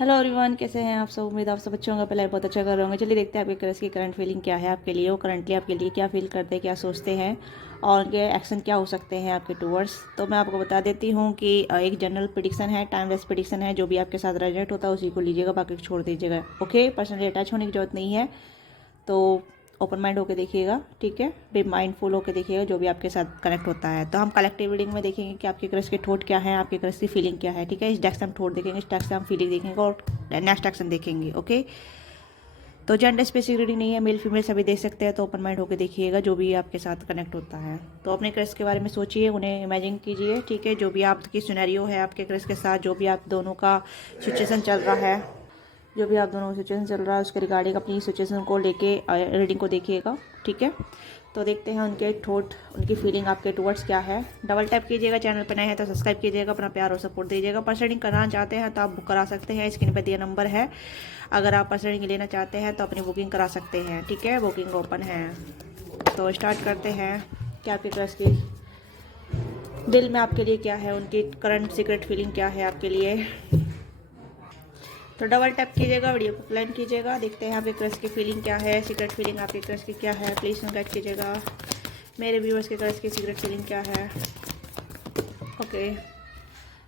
Hello everyone, कैसे हैं आप सब। उम्मीद आप सब अच्छे होंगे। पहले बहुत अच्छा कर रहे होंगे। चलिए देखते हैं आपके क्रश की करंट फीलिंग क्या है आपके लिए, वो करंटली आपके लिए क्या फील करते हैं, क्या सोचते हैं और उनके एक्शन क्या हो सकते हैं आपके टूवर्ड्स। तो मैं आपको बता देती हूँ कि एक जनरल प्रेडिक्शन है, टाइमलेस प्रेडिक्शन है। जो भी आपके साथ रेजोनेट होता है उसी को लीजिएगा, बाकी को छोड़ दीजिएगा। ओके, पर्सनली अटैच होने की जरूरत नहीं है। तो ओपन माइंड होकर देखिएगा, ठीक है। बी माइंडफुल होकर देखिएगा जो भी आपके साथ कनेक्ट होता है। तो हम कलेक्टिव रीडिंग में देखेंगे कि आपके क्रश के थॉट क्या है, आपके क्रश की फीलिंग क्या है, ठीक है। इस डेस्क से हम थॉट देखेंगे, इस डेस्क से हम फीलिंग देखेंगे और नेक्स्ट एक्शन देखेंगे। ओके, तो जेंडर स्पेसिफिक रीडिंग नहीं है, मेल फीमेल सभी देख सकते हैं। तो ओपन माइंड होकर देखिएगा जो भी आपके साथ कनेक्ट होता है। तो अपने क्रश के बारे में सोचिए, उन्हें इमेजिन कीजिए, ठीक है। जो भी आपकी सिनेरियो है आपके क्रश के साथ, जो भी आप दोनों का सिचुएशन चल रहा है, जो भी आप दोनों सिचुएशन चल रहा है उसके रिगार्डिंग अपनी सिचुएशन को लेके रीडिंग को देखिएगा, ठीक है। तो देखते हैं उनके थॉट, उनकी फीलिंग आपके टुवर्ड्स क्या है। डबल टैप कीजिएगा, चैनल पर नए हैं तो सब्सक्राइब कीजिएगा, अपना प्यार और सपोर्ट दीजिएगा। पर्सनल रीडिंग कराना चाहते हैं तो आप बुक करा सकते हैं, स्क्रीन पर दिया नंबर है। अगर आप पर्सनल रीडिंग लेना चाहते हैं तो अपनी बुकिंग करा सकते हैं, ठीक है। बुकिंग ओपन है। तो स्टार्ट करते हैं कि आपके क्रश की दिल में आपके लिए क्या है, उनकी करंट सीक्रेट फीलिंग क्या है आपके लिए। तो डबल टैप कीजिएगा, वीडियो को प्लान कीजिएगा, देखते हैं आपके क्रश की फीलिंग क्या है, सीक्रेट फीलिंग आपके क्रश की क्या है। प्लीज़ गाइड कीजिएगा मेरे व्यूअर्स के क्रश की सीक्रेट फीलिंग क्या है। ओके,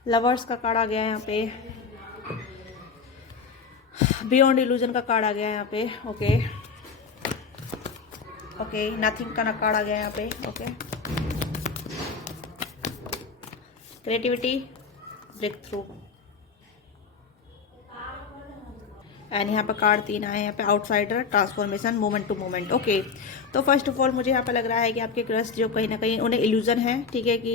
लवर्स का कार्ड आ गया है यहाँ पे, बियॉन्ड इल्यूजन का कार्ड आ गया है यहाँ पे। ओके ओके, नथिंग का कार्ड आ गया है यहाँ पे। Okay, creativity, breakthrough, and यहाँ पर कार्ड 3 आए हैं यहाँ पे, outsider, transformation, moment to moment. Okay, तो फर्स्ट ऑफ ऑल मुझे यहाँ पे लग रहा है कि आपके क्रश जो कहीं ना कहीं उन्हें इल्यूजन है, ठीक है। कि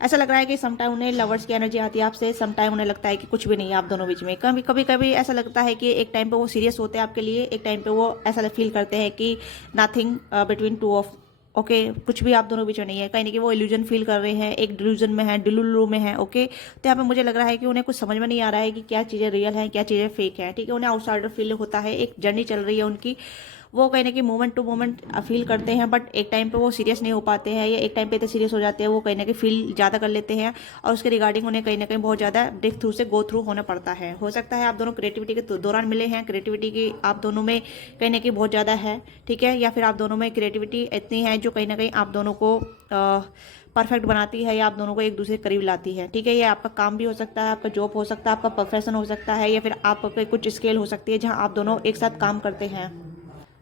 ऐसा लग रहा है कि समटाइम उन्हें लवर्स की एनर्जी आती है आपसे, समटाइम उन्हें लगता है कि कुछ भी नहीं है आप दोनों बीच में। कभी कभी कभी ऐसा लगता है कि एक टाइम पे वो सीरियस होते हैं आपके लिए, एक टाइम पे वो ऐसा फील करते हैं कि nothing between two of. Okay, कुछ भी आप दोनों बीच में नहीं है, कहीं ना कहीं वो इल्यूजन फील कर रहे हैं, एक डिल्यूजन में है, डिलुलू में है। ओके, तो यहाँ पे मुझे लग रहा है कि उन्हें कुछ समझ में नहीं आ रहा है कि क्या चीज़ें रियल हैं, क्या चीज़ें फेक हैं, ठीक है। उन्हें आउटसाइडर फील होता है, एक जर्नी चल रही है उनकी, वो कहीं ना कहीं मोमेंट टू मोमेंट फील करते हैं, बट एक टाइम पे वो सीरियस नहीं हो पाते हैं, या एक टाइम पे इतने सीरियस हो जाते हैं वो कहीं ना कहीं फील ज़्यादा कर लेते हैं, और उसके रिगार्डिंग उन्हें कहीं ना कहीं बहुत ज़्यादा ब्रेक थ्रू से गो थ्रू होना पड़ता है। हो सकता है आप दोनों क्रिएटिविटी के दौरान मिले हैं, क्रिएटिविटी की आप दोनों में कहीं ना कहीं बहुत ज़्यादा है, ठीक है। या फिर आप दोनों में क्रिएटिविटी इतनी है जो कहीं ना कहीं आप दोनों को परफेक्ट बनाती है, या आप दोनों को एक दूसरे के करीब लाती है, ठीक है। ये आपका काम भी हो सकता है, आपका जॉब हो सकता है, आपका प्रोफेशन हो सकता है, या फिर आपका कुछ स्केल हो सकती है जहाँ आप दोनों एक साथ काम करते हैं।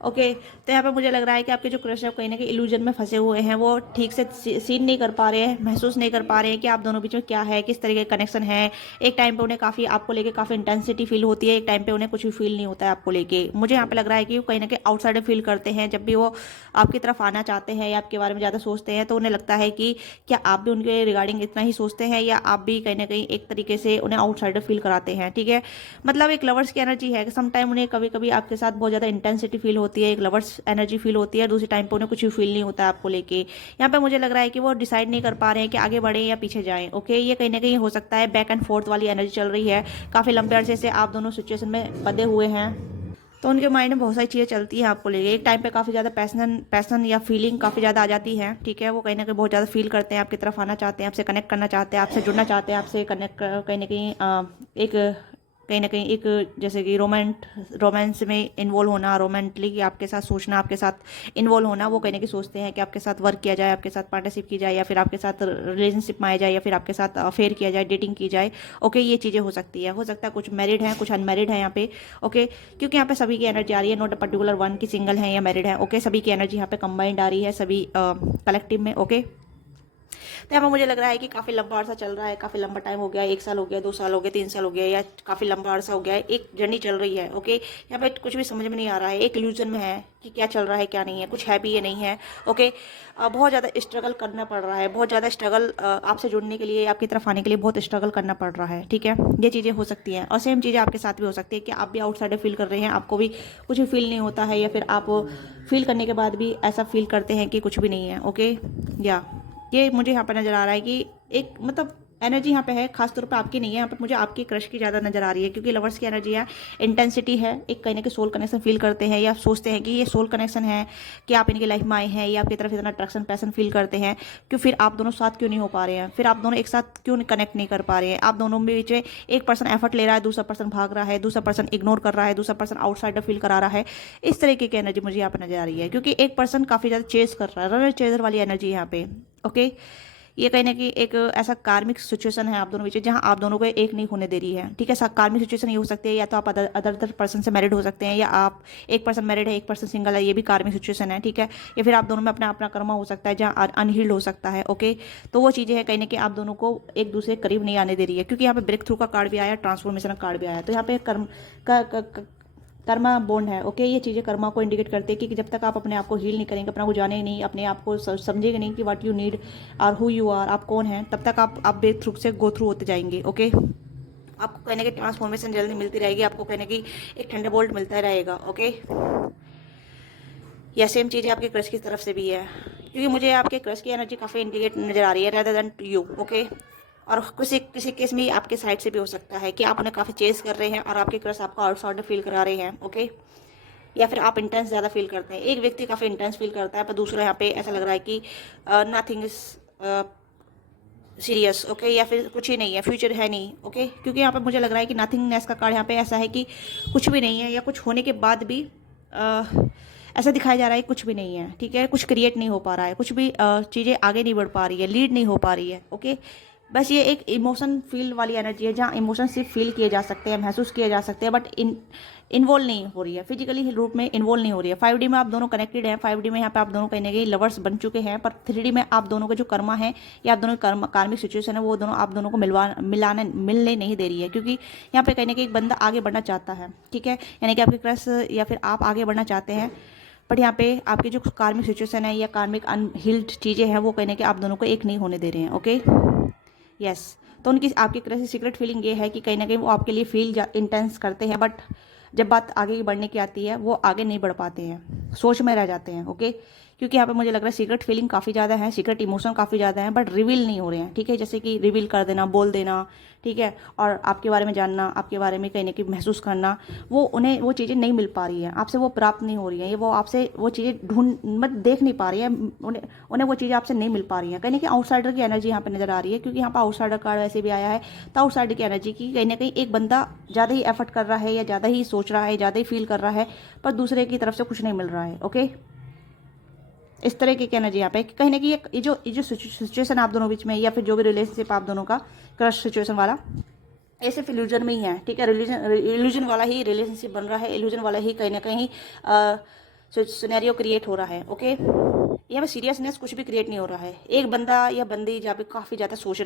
ओके, तो यहाँ पे मुझे लग रहा है कि आपके जो क्रश है कहीं ना कहीं इल्यूजन में फंसे हुए हैं, वो ठीक से सीन नहीं कर पा रहे हैं, महसूस नहीं कर पा रहे हैं कि आप दोनों बीच में क्या है, किस तरीके का कनेक्शन है। एक टाइम पे उन्हें काफ़ी आपको लेके काफ़ी इंटेंसिटी फील होती है, एक टाइम पे उन्हें कुछ भी फील नहीं होता है आपको लेके। मुझे यहाँ पे लग रहा है कि वो कहीं ना कहीं आउटसाइडर फील करते हैं जब भी वो आपकी तरफ आना चाहते हैं या आपके बारे में ज़्यादा सोचते हैं, तो उन्हें लगता है कि क्या आप भी उनके रिगार्डिंग इतना ही सोचते हैं, या आप भी कहीं ना कहीं एक तरीके से उन्हें आउटसाइडर फील कराते हैं, ठीक है। मतलब एक लवर्स की एनर्जी है, समटाइम उन्हें कभी कभी आपके साथ बहुत ज़्यादा इंटेंसिटी फील होती है, एक लवर्स एनर्जी फील होती है, दूसरे टाइम पे उन्हें कुछ भी फील नहीं होता है आपको लेके। यहाँ पे मुझे लग रहा है कि वो डिसाइड नहीं कर पा रहे हैं कि आगे बढ़े या पीछे जाएं। ओके, ये कहीं ना कहीं हो सकता है बैक एंड फोर्थ वाली एनर्जी चल रही है, काफ़ी लंबे अरसे से आप दोनों सिचुएशन में बंधे हुए हैं। तो उनके माइंड में बहुत सारी चीज़ें चलती हैं आपको लेके, एक टाइम पे काफ़ी ज़्यादा पैसन या फीलिंग काफ़ी ज़्यादा आ जाती है, ठीक है। वो कहीं ना कहीं बहुत ज़्यादा फील करते हैं, आपकी तरफ आना चाहते हैं, आपसे कनेक्ट करना चाहते हैं, आपसे जुड़ना चाहते हैं, आपसे कनेक्ट कहीं ना कहीं एक कहीं ना कहीं एक जैसे कि रोमांस में इन्वॉल्व होना, रोमांटली आपके साथ सोचना, आपके साथ इन्वॉल्व होना, वो कहीं ना कहीं सोचते हैं कि आपके साथ वर्क किया जाए, आपके साथ पार्टनरशिप की जाए, या फिर आपके साथ रिलेशनशिप में आया जाए, या फिर आपके साथ अफेयर किया जाए, डेटिंग की जाए। ओके, ये चीज़ें हो सकती है। हो सकता है कुछ मैरिड हैं, कुछ अनमैरिड हैं यहाँ पे। ओके, क्योंकि यहाँ पे सभी की एनर्जी आ रही है, नॉट अ पर्टिकुलर वन की सिंगल है या मैरिड है। ओके, सभी की एनर्जी यहाँ पे कंबाइंड आ रही है, सभी कलेक्टिव में। ओके, तो यहाँ पर मुझे लग रहा है कि काफ़ी लंबा अरसा चल रहा है, काफ़ी लंबा टाइम हो गया, 1 साल हो गया, 2 साल हो गया, 3 साल हो गया, या काफ़ी लंबा अरसा हो गया है, एक जर्नी चल रही है। ओके, यहाँ पे कुछ भी समझ में नहीं आ रहा है, एक इल्यूजन में है कि क्या चल रहा है क्या नहीं है, कुछ है भी ये नहीं है। ओके, बहुत ज़्यादा स्ट्रगल करना पड़ रहा है, बहुत ज़्यादा स्ट्रगल आपसे जुड़ने के लिए, आपकी तरफ आने के लिए बहुत स्ट्रगल करना पड़ रहा है, ठीक है। ये चीज़ें हो सकती हैं, और सेम चीज़ें आपके साथ भी हो सकती है कि आप भी आउटसाइडर फील कर रहे हैं, आपको भी कुछ भी फील नहीं होता है, या फिर आप फील करने के बाद भी ऐसा फील करते हैं कि कुछ भी नहीं है। ओके, या ये मुझे यहाँ पर नज़र आ रहा है कि एक मतलब एनर्जी यहाँ पे है, खासतौर पे आपकी नहीं है, यहाँ पे मुझे आपकी क्रश की ज़्यादा नजर आ रही है, क्योंकि लवर्स की एनर्जी है, इंटेंसिटी है, एक कहीं ना कहीं सोल कनेक्शन फील करते हैं या सोचते हैं कि ये सोल कनेक्शन है, कि आप इनकी लाइफ में आए हैं, या आपकी तरफ इतना अट्रैक्शन पैसन फील करते हैं, क्यों फिर आप दोनों साथ क्यों नहीं हो पा रहे हैं, फिर आप दोनों एक साथ क्यों कनेक्ट नहीं कर पा रहे हैं, आप दोनों में बीच में एक पर्सन एफर्ट ले रहा है, दूसरा पर्सन भाग रहा है, दूसरा पर्सन इग्नोर कर रहा है, दूसरा पर्सन आउटसाइडर फील करा रहा है। इस तरीके की एनर्जी मुझे यहाँ पे नजर आ रही है, क्योंकि एक पर्सन काफ़ी ज़्यादा चेज कर रहा है, रनर चेजर वाली एनर्जी यहाँ पे। ओके, ये कहीं ना कहीं एक ऐसा कार्मिक सिचुएशन है आप दोनों बीच, जहां आप दोनों को एक नहीं होने दे रही है। ठीक है, कार्मिक सिचुएशन ये हो सकती है, या तो आप अदर पर्सन से मैरिड हो सकते हैं, या आप एक पर्सन मैरिड है, एक पर्सन सिंगल है, ये भी कार्मिक सिचुएशन है। ठीक है, या फिर आप दोनों में अपना अपना कर्मा हो सकता है, जहाँ अनहील्ड हो सकता है। ओके, तो वो चीज़ें हैं कहीं ना कहीं आप दोनों को एक दूसरे के करीब नहीं आने दे रही है, क्योंकि यहाँ पे ब्रेक थ्रू का कार्ड भी आया, ट्रांसफॉर्मेशन का कार्ड भी आया, तो यहाँ पे कर्मा बॉन्ड है। ओके, ये चीज़ें कर्मा को इंडिकेट करते हैं कि जब तक आप अपने आप को हील नहीं करेंगे, अपना को जाने ही नहीं, अपने आप को समझेंगे नहीं कि व्हाट यू नीड और हु यू आर, आप कौन हैं, तब तक आप ब्रेक थ्रू से गो थ्रू होते जाएंगे। ओके, आपको कहने की ट्रांसफॉर्मेशन जल्दी मिलती रहेगी, आपको कहने की एक थंडरबोल्ट मिलता रहेगा। ओके, या सेम चीज़ आपके क्रश की तरफ से भी है, क्योंकि मुझे आपके क्रश की एनर्जी काफ़ी इंडिकेट नजर आ रही है रेदर देन यू। ओके, और किसी किसी केस में आपके साइड से भी हो सकता है कि आप उन्हें काफ़ी चेज कर रहे हैं और आपके क्रश आपको आउटसाइडर फील करा रहे हैं। ओके, या फिर आप इंटेंस ज़्यादा फील करते हैं, एक व्यक्ति काफ़ी इंटेंस फील करता है, पर दूसरा यहाँ पे ऐसा लग रहा है कि नथिंग इज सीरियस। ओके, या फिर कुछ ही नहीं है, फ्यूचर है नहीं। ओके, क्योंकि यहाँ पे मुझे लग रहा है कि नथिंगनेस का कार्ड यहाँ पे ऐसा है कि कुछ भी नहीं है, या कुछ होने के बाद भी ऐसा दिखाया जा रहा है कुछ भी नहीं है। ठीक है, कुछ क्रिएट नहीं हो पा रहा है, कुछ भी चीज़ें आगे नहीं बढ़ पा रही है, लीड नहीं हो पा रही है। ओके, बस ये एक इमोशन फील वाली एनर्जी है, जहाँ इमोशन सिर्फ फील किए जा सकते हैं, महसूस किए जा सकते हैं, बट इन्वॉल्व नहीं हो रही है, फिजिकली रूप में इन्वॉल्व नहीं हो रही है। 5D में आप दोनों कनेक्टेड हैं, 5D में यहाँ पे आप दोनों कहीं ना कहीं लवर्स बन चुके हैं, पर 3D में आप दोनों के जो कर्मा है, या आप दोनों कार्मिक सिचुएशन है, वो दोनों आप दोनों को मिलने नहीं दे रही है, क्योंकि यहाँ पे कहीं ना कहीं एक बंदा आगे बढ़ना चाहता है। ठीक है, यानी कि आपके क्रश या फिर आप आगे बढ़ना चाहते हैं, बट यहाँ पे आपकी जो कार्मिक सिचुएशन है या कार्मिक अनहील्ड चीज़ें हैं, वो कहीं ना कहीं आप दोनों को एक नहीं होने दे रहे हैं। ओके, यस, तो उनकी आपकी तरह से सीक्रेट फीलिंग ये है कि कहीं ना कहीं वो आपके लिए फील इंटेंस करते हैं, बट जब बात आगे बढ़ने की आती है, वो आगे नहीं बढ़ पाते हैं, सोच में रह जाते हैं। ओके, क्योंकि यहाँ पे मुझे लग रहा है सीक्रेट फीलिंग काफ़ी ज़्यादा है, सीक्रेट इमोशन काफ़ी ज़्यादा है, बट रिवील नहीं हो रहे हैं। ठीक है, जैसे कि रिवील कर देना, बोल देना, ठीक है, और आपके बारे में जानना, आपके बारे में कहीं ना कहीं महसूस करना, वो उन्हें वो चीज़ें नहीं मिल पा रही हैं, आपसे वो प्राप्त नहीं हो रही हैं, ये वो आपसे वो चीज़ें देख नहीं पा रही हैं, उन्हें वो चीज़ें आपसे नहीं मिल पा रही हैं। कहीं ना कहीं आउटसाइडर की एनर्जी यहाँ पे नज़र आ रही है, क्योंकि यहाँ पर आउटसाइडर कार्ड वैसे भी आया है, तो आउटसाइडर की एनर्जी की कहीं ना कहीं एक बंदा ज़्यादा ही एफर्ट कर रहा है, या ज़्यादा ही सोच रहा है, ज़्यादा ही फील कर रहा है, पर दूसरे की तरफ से कुछ नहीं मिल रहा है। ओके, इस तरह की एनर्जी यहाँ पे कहीं ना कहीं ये जो सिचुएशन आप दोनों बीच में, या फिर जो भी रिलेशनशिप आप दोनों का क्रश सिचुएशन वाला, ये सिर्फ इल्यूजन में ही है। ठीक है, इल्यूजन वाला ही रिलेशनशिप बन रहा है, इल्यूजन वाला ही कहीं ना कहीं सिनेरियो क्रिएट हो रहा है। ओके, यहाँ पे सीरियसनेस कुछ भी क्रिएट नहीं हो रहा है, एक बंदा या बंदी जहाँ पे काफ़ी ज़्यादा सोच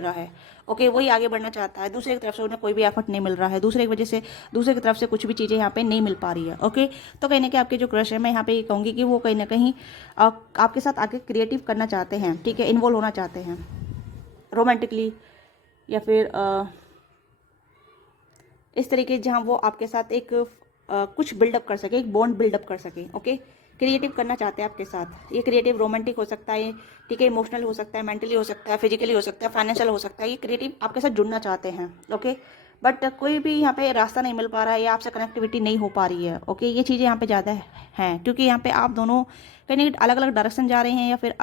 रहा है। ओके, वही आगे बढ़ना चाहता है, दूसरे की तरफ से उन्हें कोई भी एफर्ट नहीं मिल रहा है, दूसरे की वजह से दूसरे की तरफ से कुछ भी चीज़ें यहाँ पे नहीं मिल पा रही है। ओके, तो कहीं ना कहीं आपके जो क्रश है, मैं यहाँ पे ये कहूँगी कि वो कहीं ना कहीं आपके साथ आगे क्रिएटिव करना चाहते हैं। ठीक है, इन्वॉल्व होना चाहते हैं रोमांटिकली, या फिर इस तरीके जहाँ वो आपके साथ एक कुछ बिल्डअप कर सके, एक बॉन्ड बिल्डअप कर सके। ओके, क्रिएटिव करना चाहते हैं आपके साथ, ये क्रिएटिव रोमांटिक हो सकता है, ठीक है, इमोशनल हो सकता है, मेंटली हो सकता है, फिजिकली हो सकता है, फाइनेंशियल हो सकता है, ये क्रिएटिव आपके साथ जुड़ना चाहते हैं। ओके, बट कोई भी यहाँ पे रास्ता नहीं मिल पा रहा है, या आपसे कनेक्टिविटी नहीं हो पा रही है। ओके, ये चीज़ें यहाँ पे ज़्यादा हैं, क्योंकि यहाँ पे आप दोनों कहीं अलग अलग डायरेक्शन जा रहे हैं, या फिर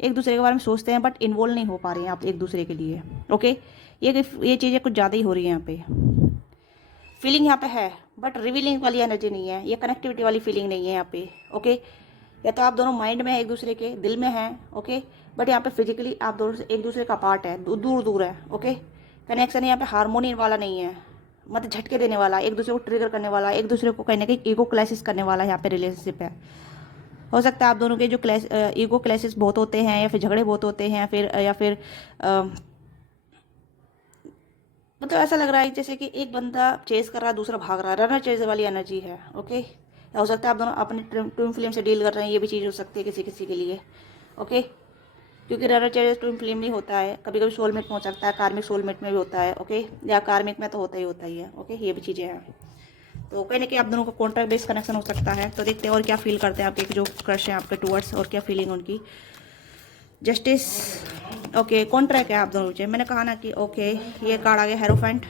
एक दूसरे के बारे में सोचते हैं, बट इन्वॉल्व नहीं हो पा रहे हैं आप एक दूसरे के लिए। ओके, ये चीज़ें कुछ ज़्यादा ही हो रही है यहाँ पे। फीलिंग यहाँ पे है, बट रिवीलिंग वाली एनर्जी नहीं है, ये कनेक्टिविटी वाली फीलिंग नहीं है यहाँ पे। ओके, या तो आप दोनों माइंड में है, एक दूसरे के दिल में हैं। ओके, बट यहाँ पे फिजिकली आप दोनों से एक दूसरे का पार्ट है, दूर दूर है। ओके, कनेक्शन यहाँ पे हारमोनी वाला नहीं है, मतलब झटके देने वाला, एक दूसरे को ट्रिगर करने वाला, एक दूसरे को कहीं ना कहीं ईगो क्लैशेस करने वाला यहाँ पे रिलेशनशिप है। हो सकता है आप दोनों के जो ईगो क्लैशेस बहुत होते हैं, या फिर झगड़े बहुत होते हैं, या फिर मतलब ऐसा लग रहा है जैसे कि एक बंदा चेस कर रहा है, दूसरा भाग रहा है, रनर चेज वाली एनर्जी है। ओके, हो सकता है आप दोनों अपने ट्विन फ्लेम से डील कर रहे हैं, ये भी चीज़ हो सकती है किसी किसी के लिए। ओके, क्योंकि रनर चेज ट्विन फ्लेम नहीं होता है, कभी कभी सोलमेट में हो सकता है, कार्मिक सोलमेट में भी होता है। ओके, या कार्मिक में तो होता ही है। ओके, ये भी चीज़ें हैं, तो कहीं ना कहीं आप दोनों का कॉन्ट्रैक्ट बेस्ड कनेक्शन हो सकता है। तो देखते हैं और क्या फील करते हैं आपके जो क्रश है आपके टूवर्ड्स, और क्या फीलिंग उनकी। जस्टिस, ओके, कॉन्ट्रैक्ट है आप दोनों बीच में। मैंने कहा ना कि ओके, ये कार्ड आ गया हेरोफेंट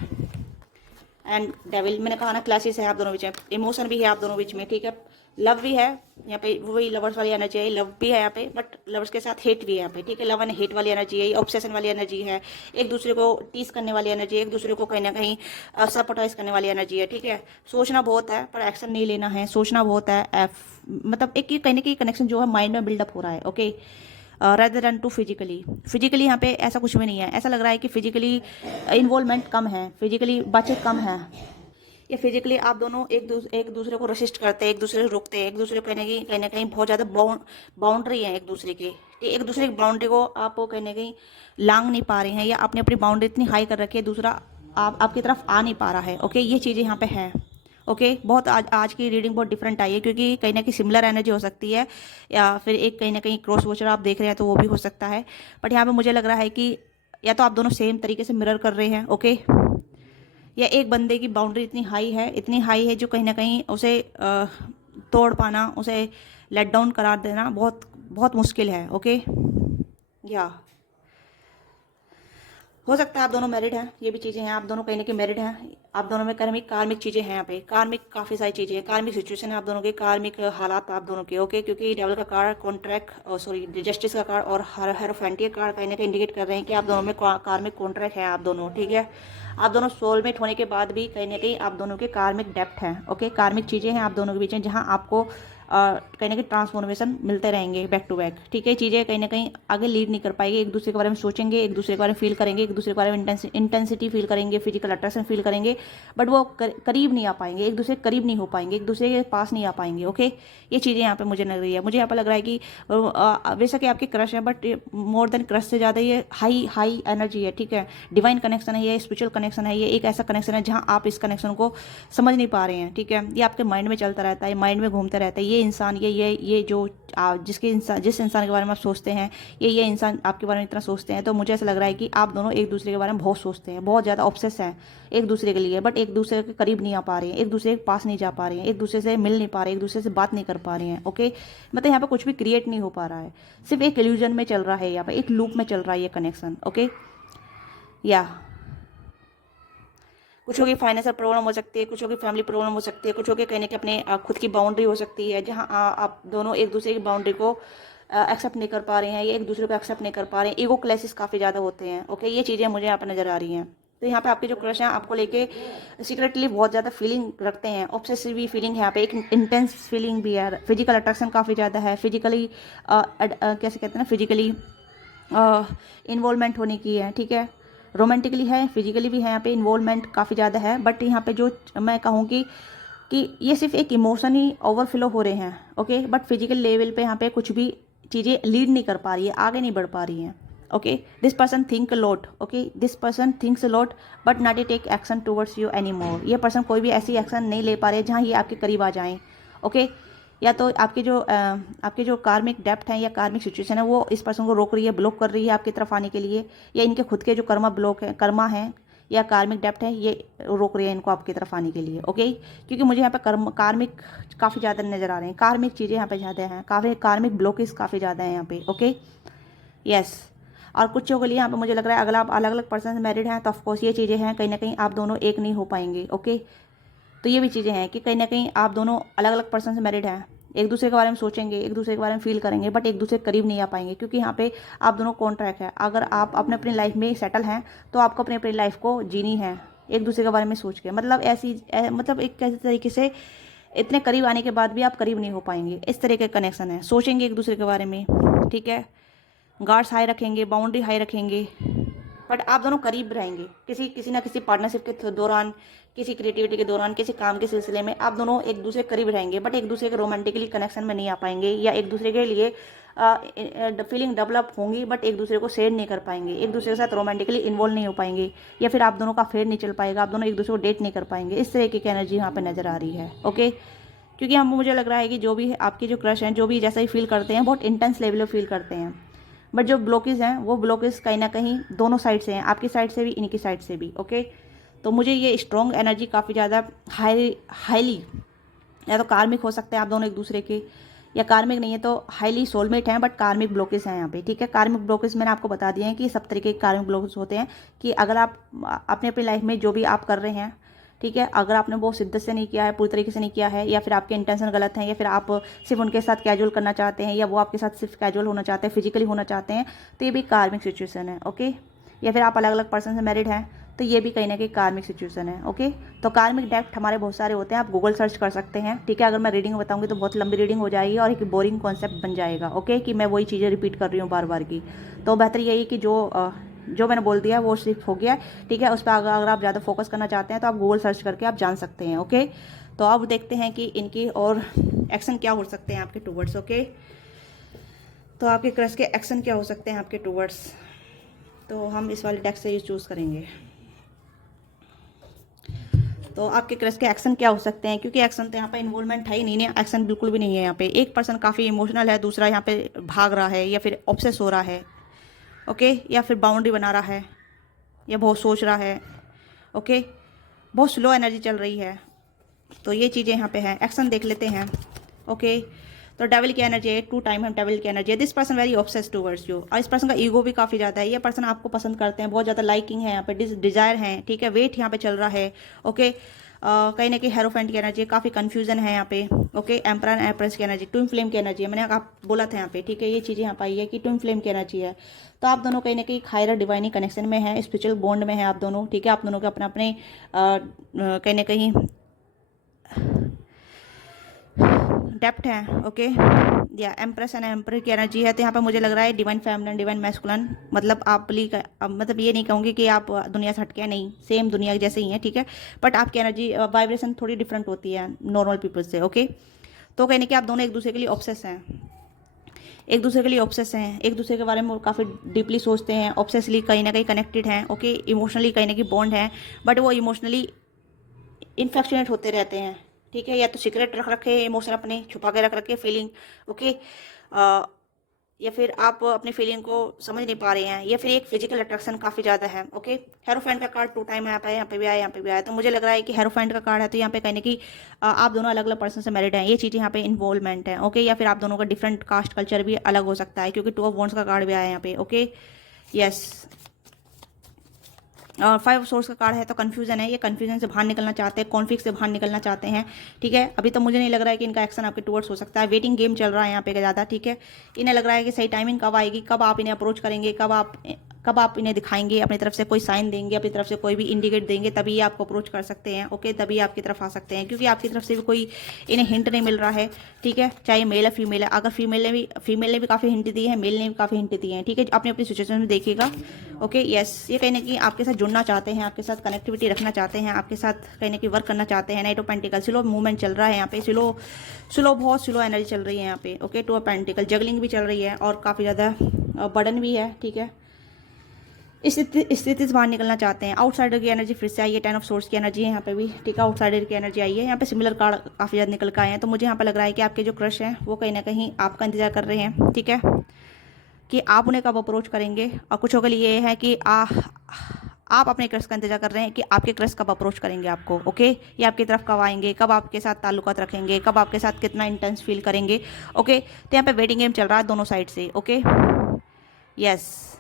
एंड डेविल। मैंने कहा ना क्लासेस है आप दोनों बीच में, इमोशन भी है आप दोनों बीच में, ठीक है। लव भी है यहाँ पे, वही लवर्स वाली एनर्जी है, लव भी है यहाँ पे, बट लवर्स के साथ हेट भी है यहाँ पे, ठीक है। लव एंड हेट वाली एनर्जी है, ऑब्सेशन वाली एनर्जी है, एक दूसरे को टीस करने वाली एनर्जी है, एक दूसरे को कहीं ना कहीं सपोर्टाइज करने वाली एनर्जी है, ठीक है। सोचना बहुत है पर एक्शन नहीं लेना है, सोचना बहुत है। मतलब एक ये कहीं ना कहीं कनेक्शन जो है माइंड में बिल्डअप हो रहा है, okay, rather than to physically यहाँ पे ऐसा कुछ भी नहीं है। ऐसा लग रहा है कि फिजिकली इन्वॉल्वमेंट कम है, फिजिकली बातचीत कम है, या फिजिकली आप दोनों एक दूसरे को रेसिस्ट करते हैं, एक दूसरे को रोकते हैं, एक दूसरे को कहीं ना कहीं बहुत ज़्यादा बाउंड्री है एक दूसरे की, एक दूसरे की बाउंड्री को आप कहीं ना कहीं लांग नहीं पा रहे हैं, या आपने अपनी बाउंड्री इतनी हाई कर रखी है, दूसरा आपकी तरफ आ नहीं पा रहा है, ओके। ये चीज़ें यहाँ पे है, ओके। बहुत आज की रीडिंग बहुत डिफरेंट आई है, क्योंकि कहीं ना कहीं सिमिलर एनर्जी हो सकती है, या फिर एक कहीं ना कहीं क्रॉस वोचर आप देख रहे हैं तो वो भी हो सकता है। बट यहाँ पे मुझे लग रहा है कि या तो आप दोनों सेम तरीके से मिरर कर रहे हैं, ओके, या एक बंदे की बाउंड्री इतनी हाई है जो कहीं ना कहीं उसे तोड़ पाना, उसे लेट डाउन करार देना बहुत बहुत मुश्किल है, ओके। या हो सकता है आप दोनों मैरिड हैं, ये भी चीज़ें हैं, आप दोनों कहीं ना कहीं मैरिड हैं, आप दोनों में कार्मिक चीज़ें हैं यहाँ पे, कार्मिक काफ़ी सारी चीज़ें हैं, कार्मिक सिचुएशन है आप दोनों के, कार्मिक हालात आप दोनों के, ओके। क्योंकि डेवल का कार्ड कॉन्ट्रैक्ट, सॉरी जस्टिस का कार्ड और हेरोफेंटी कार्ड कहीं ना कहीं इंडिकेट कर रहे हैं कि आप दोनों में कार्मिक कॉन्ट्रैक्ट है आप दोनों, ठीक है। आप दोनों सोलमेट होने के बाद भी कहीं ना कहीं आप दोनों के कार्मिक डेप्थ हैं, ओके, कार्मिक चीज़ें हैं आप दोनों के बीच में, जहाँ आपको कहीं ना कहीं ट्रांसफॉर्मेशन मिलते रहेंगे बैक टू बैक, ठीक है। चीज़ें कहीं ना कहीं आगे लीड नहीं कर पाएगी, एक दूसरे के बारे में सोचेंगे, एक दूसरे के बारे में फील करेंगे, एक दूसरे के बारे में इंटेंसिटी फील करेंगे, फिजिकल अट्रैक्शन फील करेंगे, बट वो करीब नहीं आ पाएंगे, एक दूसरे के करीब नहीं हो पाएंगे, एक दूसरे के पास नहीं आ पाएंगे, ओके। ये चीज़ें यहाँ पे मुझे लग रही है, मुझे यहाँ पर लग रहा है कि वैसा कि आपके क्रश है, बट मोर देन क्रश से ज़्यादा ये हाई एनर्जी है, ठीक है। डिवाइन कनेक्शन है, ये स्पिरिचुअल कनेक्शन है, ये एक ऐसा कनेक्शन है जहाँ आप इस कनेक्शन को समझ नहीं पा रहे हैं, ठीक है। ये आपके माइंड में चलता रहता है, माइंड में घूमता रहता है, ये इंसान ये जो जिस इंसान के बारे में आप सोचते हैं, ये इंसान आपके बारे में इतना सोचते हैं, तो मुझे ऐसा लग रहा है कि आप दोनों एक दूसरे के बारे में बहुत सोचते हैं, बहुत ज़्यादा ऑब्सेस हैं एक दूसरे के लिए, बट एक दूसरे के करीब नहीं आ पा रहे हैं, एक दूसरे के पास नहीं जा पा रहे हैं, एक दूसरे से मिल नहीं पा रहे हैं, एक दूसरे से बात नहीं कर पा रहे हैं, ओके। मतलब यहाँ पे कुछ भी क्रिएट नहीं हो पा रहा है, सिर्फ एक इल्यूजन में चल रहा है, यहाँ पे एक लूप में चल रहा है ये कनेक्शन, ओके। या कुछ की फाइनेंशियल प्रॉब्लम हो सकती है, कुछ की फैमिली प्रॉब्लम हो सकती है, कुछ के कहने के अपने खुद की बाउंड्री हो सकती है, जहाँ आप दोनों एक दूसरे की बाउंड्री को एक्सेप्ट नहीं कर पा रहे हैं, ये एक दूसरे को एक्सेप्ट नहीं कर पा रहे हैं, ईगो क्लैशेस काफ़ी ज़्यादा होते हैं, ओके। ये चीज़ें मुझे यहाँ पर नज़र आ रही हैं। तो यहाँ पे आपके जो क्रश हैं आपको लेके सीक्रेटली बहुत ज़्यादा फीलिंग रखते हैं, ऑब्सेसिव भी फीलिंग है यहाँ पे, एक इंटेंस फीलिंग भी है, फिजिकल अट्रैक्शन काफ़ी ज़्यादा है, फिजिकली कैसे कहते हैं ना, फिजिकली इन्वॉल्वमेंट होने की है, ठीक है। रोमांटिकली है, फिजिकली भी है, यहाँ पे इन्वॉल्वमेंट काफ़ी ज़्यादा है, बट यहाँ पे जो मैं कहूँ कि ये सिर्फ एक इमोशन ही ओवरफ्लो हो रहे हैं, ओके। बट फिजिकल लेवल पे यहाँ पे कुछ भी चीज़ें लीड नहीं कर पा रही है, आगे नहीं बढ़ पा रही हैं, okay. This person think lot, okay, this person thinks lot but not take action towards you any more. ये पर्सन कोई भी ऐसी एक्शन नहीं ले पा रहे जहाँ ये आपके करीब आ जाएँ, ओके। या तो आपके जो कार्मिक डेप्थ है या कार्मिक सिचुएशन है वो इस पर्सन को रोक रही है, ब्लॉक कर रही है आपकी तरफ आने के लिए, या इनके खुद के जो कर्मा है या कार्मिक डेप्थ है ये रोक रही है इनको आपकी तरफ आने के लिए, ओके। क्योंकि मुझे यहाँ पे कार्मिक काफ़ी ज़्यादा नज़र आ रहे हैं, कार्मिक चीज़ें यहाँ पे ज़्यादा हैं, काफ़ी कार्मिक ब्लॉकेज काफ़ी ज़्यादा हैं यहाँ पे, ओके। यस, और कुछ के लिए यहाँ पे मुझे लग रहा है अगर आप अलग अलग पर्सन से मैरिड हैं तो ऑफकोर्स ये चीज़ें हैं कहीं ना कहीं आप दोनों एक नहीं हो पाएंगे, ओके। तो ये भी चीज़ें हैं कि कहीं ना कहीं आप दोनों अलग अलग पर्सन से मैरिड हैं, एक दूसरे के बारे में सोचेंगे, एक दूसरे के बारे में फील करेंगे, बट एक दूसरे के करीब नहीं आ पाएंगे, क्योंकि यहाँ पे आप दोनों कॉन्ट्रैक्ट है। अगर आप अपनी लाइफ में सेटल हैं तो आपको अपनी लाइफ को जीनी है एक दूसरे के बारे में सोच के, मतलब मतलब एक कैसे तरीके से इतने करीब आने के बाद भी आप करीब नहीं हो पाएंगे, इस तरह के कनेक्शन है। सोचेंगे एक दूसरे के बारे में, ठीक है, गार्ड्स हाई रखेंगे, बाउंड्री हाई रखेंगे, बट आप दोनों करीब रहेंगे किसी ना किसी पार्टनरशिप के दौरान, किसी क्रिएटिविटी के दौरान, किसी काम के सिलसिले में आप दोनों एक दूसरे के करीब रहेंगे, बट एक दूसरे के रोमांटिकली कनेक्शन में नहीं आ पाएंगे, या एक दूसरे के लिए फीलिंग डेवलप होंगी बट एक दूसरे को शेयर नहीं कर पाएंगे, एक दूसरे के साथ रोमांटिकली इन्वॉल्व नहीं हो पाएंगे, या फिर आप दोनों का फेयर नहीं चल पाएगा, आप दोनों एक दूसरे को डेट नहीं कर पाएंगे। इस तरह की एनर्जी यहाँ पर नज़र आ रही है, ओके। क्योंकि हम मुझे लग रहा है कि जो भी आपके जो क्रश हैं, जो भी जैसा ही फील करते हैं, बहुत इंटेंस लेवल पे फील करते हैं, बट जो ब्लॉकेज हैं वो ब्लॉकेज कहीं ना कहीं दोनों साइड से हैं, आपकी साइड से भी, इनकी साइड से भी, ओके। तो मुझे ये स्ट्रॉन्ग एनर्जी काफ़ी ज़्यादा हाईली, या तो कार्मिक हो सकते हैं आप दोनों एक दूसरे के, या कार्मिक नहीं है तो हाईली सोलमेट हैं बट कार्मिक ब्लॉकेज हैं यहाँ पे, ठीक है। कार्मिक ब्लॉकेज मैंने आपको बता दिए हैं कि सब तरीके के कार्मिक ब्लॉकेज होते हैं कि अगर आप अपने अपनी लाइफ में जो भी आप कर रहे हैं, ठीक है, अगर आपने वो शिद्दत से नहीं किया है, पूरी तरीके से नहीं किया है, या फिर आपके इंटेंशन गलत हैं, या फिर आप सिर्फ उनके साथ कैजुअल करना चाहते हैं, या वो आपके साथ सिर्फ कैजुअल होना चाहते हैं, फिजिकली होना चाहते हैं, तो ये भी कार्मिक सिचुएशन है, ओके। या फिर आप अलग अलग पर्सन से मैरिड हैं तो ये भी कहीं ना कहीं कार्मिक सिचुएशन है, ओके। तो कार्मिक डेप्थ हमारे बहुत सारे होते हैं, आप गूगल सर्च कर सकते हैं, ठीक है। अगर मैं रीडिंग बताऊंगी तो बहुत लंबी रीडिंग हो जाएगी और एक बोरिंग कॉन्सेप्ट बन जाएगा, ओके, कि मैं वही चीज़ें रिपीट कर रही हूँ बार बार की। तो बेहतर यही कि जो मैंने बोल दिया वो सिर्फ हो गया, ठीक है। उस पर अगर आप ज़्यादा फोकस करना चाहते हैं तो आप गूगल सर्च करके आप जान सकते हैं, ओके। तो अब देखते हैं कि इनकी और एक्शन क्या हो सकते हैं आपके टूवर्ड्स, ओके। तो आपके क्रश के एक्शन क्या हो सकते हैं आपके टूवर्ड्स, तो हम इस वाले डेक से ये चूज़ करेंगे। तो आपके क्रश के एक्शन क्या हो सकते हैं, क्योंकि एक्शन तो यहाँ पे इन्वॉल्वमेंट है ही नहीं, एक्शन बिल्कुल भी नहीं है यहाँ पे। एक पर्सन काफ़ी इमोशनल है, दूसरा यहाँ पे भाग रहा है या फिर ऑब्सेस हो रहा है, ओके, या फिर बाउंड्री बना रहा है या बहुत सोच रहा है, ओके। बहुत स्लो एनर्जी चल रही है, तो ये चीज़ें यहाँ पे हैं। एक्शन देख लेते हैं, ओके। तो डेविल की एनर्जी है, 2 टाइम हम डेविल की एनर्जी है। This person very obsessed towards you, और इस पर्सन का ईगो भी काफ़ी ज़्यादा है। ये पर्सन आपको पसंद करते हैं, बहुत ज़्यादा लाइकिंग है यहाँ पे, डिजायर है, ठीक है। वेट यहाँ पे चल रहा है, ओके। कहीं ना कहीं हेरोफेंट की एनर्जी, काफ़ी कंफ्यूजन है यहाँ पे, ओके। एम्परर एंड एम्प्रेस की एनर्जी, ट्विन फ्लेम की एनर्जी है, मैंने आप बोला था यहाँ पे, ठीक है। ये चीज़ें यहाँ पे आई है कि ट्विन फ्लेम की एनर्जी है। तो आप दोनों कहीं ना कहीं हायर डिवाइनी कनेक्शन में है, स्पिरिचुअल बॉन्ड में है आप दोनों, ठीक है। आप दोनों के अपने अपने कहीं ना कहीं डेप्थ है, ओके। या एम्प्रेस एंड एम्पर की एनर्जी है। तो यहाँ पे मुझे लग रहा है डिवाइन फेमिनिन डिवाइन मैस्कुलिन, मतलब आप मतलब ये नहीं कहूँगी कि आप दुनिया से हटके, नहीं, सेम दुनिया जैसे ही हैं, ठीक है। बट आपकी एनर्जी वाइब्रेशन थोड़ी डिफरेंट होती है नॉर्मल पीपल से, ओके। तो कहने कि आप दोनों एक दूसरे के लिए ऑब्सेस हैं, एक दूसरे के लिए ऑब्सेस हैं, एक दूसरे के बारे में काफ़ी डीपली सोचते हैं, ऑब्सेसली कहीं ना कहीं कनेक्टेड हैं, ओके। इमोशनली कहीं ना कहीं बॉन्ड है, बट वो इमोशनली इन्फेक्शनेट होते रहते हैं, ठीक है। या तो सीक्रेट रख रखे इमोशन अपने, छुपा के रख रखे फीलिंग, ओके। या फिर आप अपनी फीलिंग को समझ नहीं पा रहे हैं, या फिर एक फिजिकल अट्रैक्शन काफ़ी ज़्यादा है, ओके। हेरोफेंट का कार्ड 2 टाइम यहाँ पे भी आया, यहाँ पे भी आया। तो मुझे लग रहा है कि हेरोफेंट का कार्ड है, तो यहाँ पे कहने की आप दोनों अलग अलग पर्सन से मैरिड हैं, ये चीज़ें यहाँ पे इन्वॉल्वमेंट है, ओके। या फिर आप दोनों का डिफरेंट कास्ट कल्चर भी अलग हो सकता है, क्योंकि 2 ऑफ वॉन्ड्स का कार्ड भी आया यहाँ पे, ओके। यस, और 5 सोर्स का कार्ड है, तो कन्फ्यूजन है, ये कन्फ्यूजन से बाहर निकलना चाहते हैं, कॉन्फ्लिक्ट से बाहर निकलना चाहते हैं, ठीक है। अभी तो मुझे नहीं लग रहा है कि इनका एक्शन आपके टुवर्ड्स हो सकता है। वेटिंग गेम चल रहा है यहाँ पे ज़्यादा, ठीक है। इन्हें लग रहा है कि सही टाइमिंग कब आएगी, कब आप इन्हें अप्रोच करेंगे, कब आप इन्हें दिखाएंगे, अपनी तरफ से कोई साइन देंगे, अपनी तरफ से कोई भी इंडिकेट देंगे, तभी ये आपको अप्रोच कर सकते हैं, ओके। तभी आपकी तरफ आ सकते हैं, क्योंकि आपकी तरफ से भी कोई इन्हें हिंट नहीं मिल रहा है, ठीक है। चाहे मेल है फीमेल है, अगर फीमेल ने भी काफ़ी हिंट दी है, मेल ने भी काफ़ी हिंट दी है, ठीक है। अपनी अपनी सिचुएशन में देखिएगा, ओके। यस, ये कहीं ना कहीं आपके साथ जुड़ना चाहते हैं, आपके साथ कनेक्टिविटी रखना चाहते हैं, आपके साथ कहीं ना कहीं वर्क करना चाहते हैं। Night of pentacle, slow movement चल रहा है यहाँ पे, स्लो बहुत स्लो एनर्जी चल रही है यहाँ पे, ओके। 2 ऑफ पेंटिकल, जगलिंग भी चल रही है और काफ़ी ज़्यादा बर्डन भी है, ठीक है। इस स्थिति से बाहर निकलना चाहते हैं। आउटसाइडर की एनर्जी फिर से आई है, 10 ऑफ सोर्स की एनर्जी है यहाँ पे भी, ठीक है। आउटसाइडर की एनर्जी आई है यहाँ पे, सिमिलर कार्ड काफ़ी ज़्यादा निकल कर आए हैं। तो मुझे यहाँ पे लग रहा है कि आपके जो क्रश हैं वो कहीं ना कहीं आपका इंतजार कर रहे हैं, ठीक है, कि आप उन्हें कब अप्रोच करेंगे। और कुछ के लिए ये है कि आप अपने क्रश का इंतजार कर रहे हैं कि आपके क्रश कब अप्रोच करेंगे आपको, ओके। ये आपकी तरफ कब आएंगे, कब आपके साथ ताल्लुकात रखेंगे, कब आपके साथ कितना इंटेंस फील करेंगे, ओके। तो यहाँ पे वेटिंग गेम चल रहा है दोनों साइड से, ओके। यस,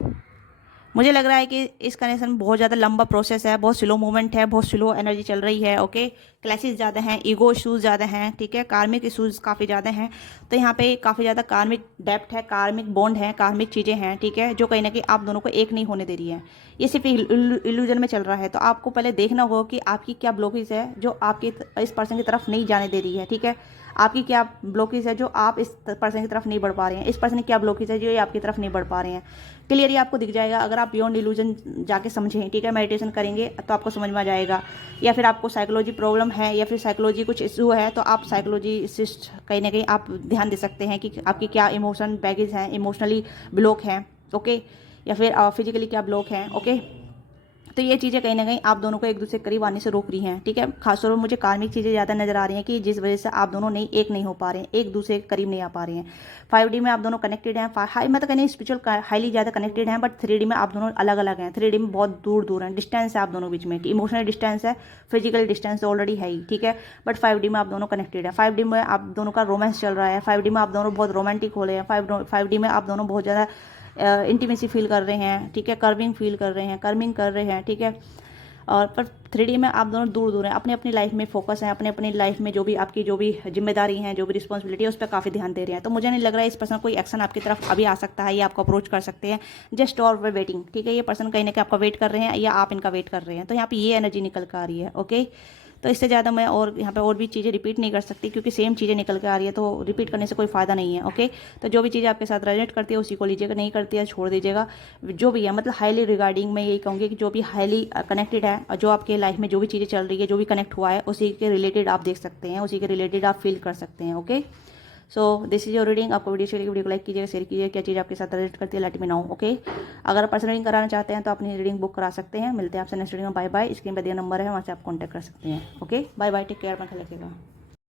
मुझे लग रहा है कि इस कनेक्शन में बहुत ज़्यादा लंबा प्रोसेस है, बहुत स्लो मूवमेंट है, बहुत स्लो एनर्जी चल रही है, ओके। क्लैशेस ज़्यादा हैं, ईगो इशूज़ ज़्यादा हैं, ठीक है। कार्मिक इशूज़ काफ़ी ज़्यादा हैं। तो यहाँ पे काफ़ी ज़्यादा कार्मिक डेप्थ है, कार्मिक बॉन्ड है, कार्मिक चीज़ें हैं, ठीक है, जो कहीं ना कहीं आप दोनों को एक नहीं होने दे रही है। ये सिर्फ इल्यूजन में चल रहा है। तो आपको पहले देखना होगा कि आपकी क्या ब्लॉकेज है जो आपकी इस पर्सन की तरफ नहीं जाने दे रही है, ठीक है। आपकी क्या ब्लॉकेज है जो आप इस पर्सन की तरफ नहीं बढ़ पा रहे हैं, इस पर्सन की क्या ब्लॉकेज है जो ये आपकी तरफ नहीं बढ़ पा रहे हैं। क्लियरली आपको दिख जाएगा अगर आप बियॉन्ड इल्यूजन जाके समझें, ठीक है। मेडिटेशन करेंगे तो आपको समझ में आ जाएगा। या फिर आपको साइकोलॉजी प्रॉब्लम है या फिर साइकोलॉजी कुछ इशू है, तो आप साइकोलॉजिस्ट कहीं ना कहीं आप ध्यान दे सकते हैं कि आपकी क्या इमोशन बैगेज हैं, इमोशनली ब्लॉक हैं, ओके। या फिर फिजिकली क्या ब्लॉक हैं, ओके। तो ये चीज़ें कहीं ना कहीं आप दोनों को एक दूसरे के करीब आने से रोक रही हैं, ठीक है। खासतौर पर मुझे कार्मिक चीज़ें ज़्यादा नजर आ रही हैं कि जिस वजह से आप दोनों नहीं हो पा रहे हैं, एक दूसरे के करीब नहीं आ पा रहे हैं। 5D में आप दोनों कनेक्टेड हैं, मैं तो कहनी स्पिरिचुअल हाईली ज़्यादा कनेक्टेड हैं, बट 3D में आप दोनों अलग अलग हैं। 3D में बहुत दूर दूर हैं, डिस्टेंस है आप दोनों बीच में, कि इमोशनल डिस्टेंस है, फिजिकल डिस्टेंस तो ऑलरेडी है ही, ठीक है। बट 5D में आप दोनों कनेक्टेड हैं। 5D में आप दोनों का रोमांस चल रहा है। 5D में आप दोनों बहुत रोमांटिक हो रहे हैं। 5D में आप दोनों बहुत ज़्यादा इंटीमेसी फील कर रहे हैं, ठीक है। कर्विंग फील कर रहे हैं, कर्मिंग कर रहे हैं, ठीक है। और पर 3D में आप दोनों दूर दूर हैं, अपनी अपनी लाइफ में फोकस है, अपने अपनी लाइफ में जो भी आपकी जो भी जिम्मेदारी है, जो भी रिस्पॉन्सिबिलिटी है, उस पर काफ़ी ध्यान दे रहे हैं। तो मुझे नहीं लग रहा है इस पर्सन कोई एक्शन आपकी तरफ अभी आ सकता है, या आपको अप्रोच कर सकते हैं। जस्ट और वे वेटिंग, ठीक है। ये पर्सन कहीं ना कहीं आपका वेट कर रहे हैं, या आप इनका वेट कर रहे हैं। तो यहाँ पे ये एनर्जी निकल कर आ रही है, ओके। तो इससे ज़्यादा मैं और यहाँ पे और भी चीज़ें रिपीट नहीं कर सकती, क्योंकि सेम चीज़ें निकल के आ रही है, तो रिपीट करने से कोई फ़ायदा नहीं है, ओके। तो जो भी चीज़ें आपके साथ रेजोनेट करती है उसी को लीजिएगा, नहीं करती है छोड़ दीजिएगा। जो भी है मतलब हाईली रिगार्डिंग मैं यही कहूँगी कि जो भी हाईली कनेक्टेड है, और जो आपके लाइफ में जो भी चीज़ें चल रही है, जो भी कनेक्ट हुआ है, उसी के रिलेटेड आप देख सकते हैं, उसी के रिलेटेड आप फील कर सकते हैं, okay. So this is your reading. आपको वीडियो अच्छी लगी, वीडियो को लाइक कीजिएगा, शेयर कीजिए, क्या चीज़ आपके साथ रिलेट करती है, लेट मी नो, ओके। अगर पर्सनल रीडिंग कराना चाहते हैं तो अपनी रीडिंग बुक करा सकते हैं। मिलते हैं आपसे नेक्स्ट रीडिंग में। Bye bye. स्क्रीन पर दिया नंबर है, वहाँ से आप कॉन्टैक्ट कर सकते हैं, okay. Bye bye, take care, अपना ख्याल रखिएगा।